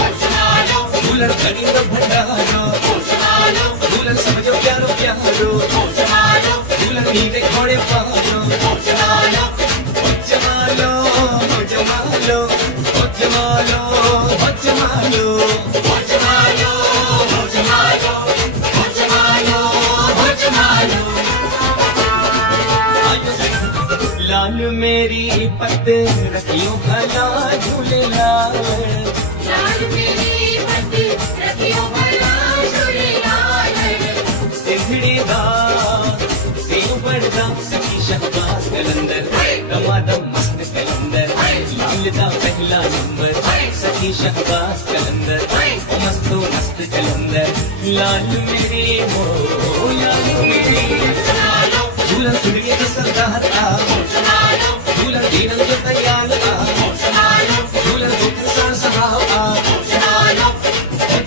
झूलन करीब भंडारो झूलन समझो प्यारो प्यारो झूलन नीले घोड़े पारो जमालो जमालो जमालो जमालो जमालो लाल मेरी पत रखियो भला झूले लाल मेरी पत रखियो भला झूले लाल सिंधड़ी दा सेव बड़दा सखी शहबाज कलंदर दमादम मस्त कलंदर लाल दा पहला नंबर सखी शहबाज कलंदर मस्तो मस्त कलंदर लाल मेरी हो लाल मेरी झूलन सुनिए तो सरदार झूलन दीनन जो तैयार झूलन दुख सहाव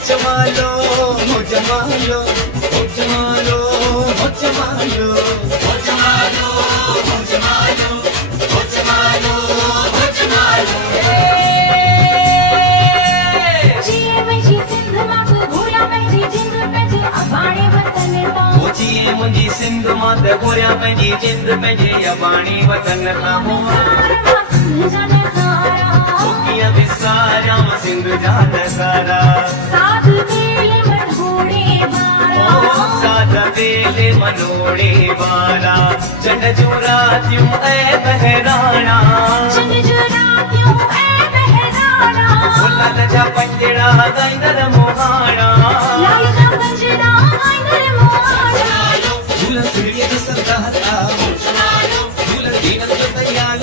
जमालो हो जमालो हो जमालो हो जमालो हो जमालो हो जमालो हो जमालो हो जमालो जिए मुझी सिंध मां घोड़ा पंहिंजी जिंद पंहिंजे अबाणे वतन तां जिए मुंहिंजी सिंध मां त घोड़ा पंहिंजी जिंद पंहिंजे अबाणे वतन तां सारा सिंध जा नज़ारा साध बेले मनोड़े वारा चंड जो रातियूं ऐं बहिराणा लाल जा पंजड़ा गाईंदड़ मोहाणा झूलन सुनिए तो सरदार झूलन दीनन जो तैयार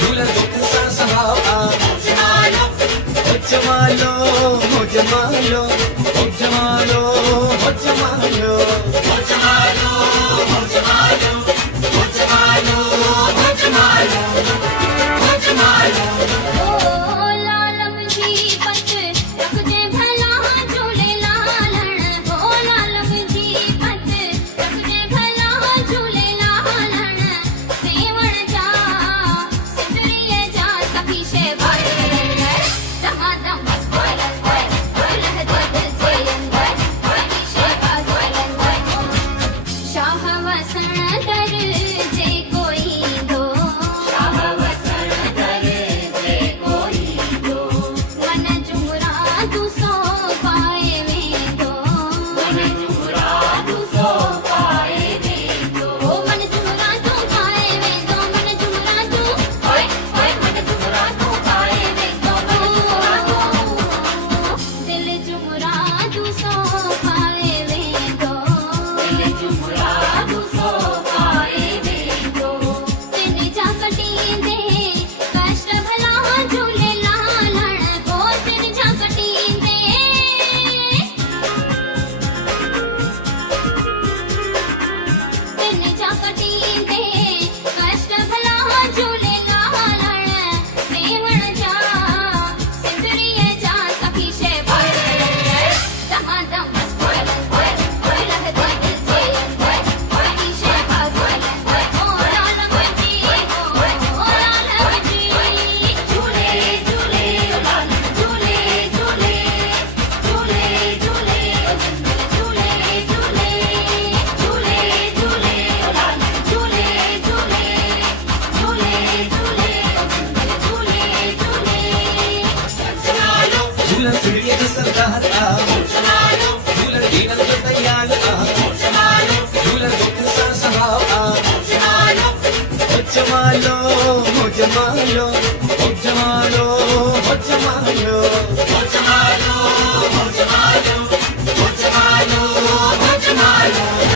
झूलन दुख सहाव जमालो हो जमालो हो जमालो हो जमालो हो जमालो हो जमालो हो जमालो हो जमालो हो जमालो ओ लाल मुझी पत रखजे भला झूले लालण ओ लाल मुझी पत रखजे भला झूले लालण सेवण जा सिंदरीअ जा सखी शहबाज झूलन सुनिए तो सरदार झूलन दीनन जो तैयार झूलन दुख सहाव जमालो हो जमालो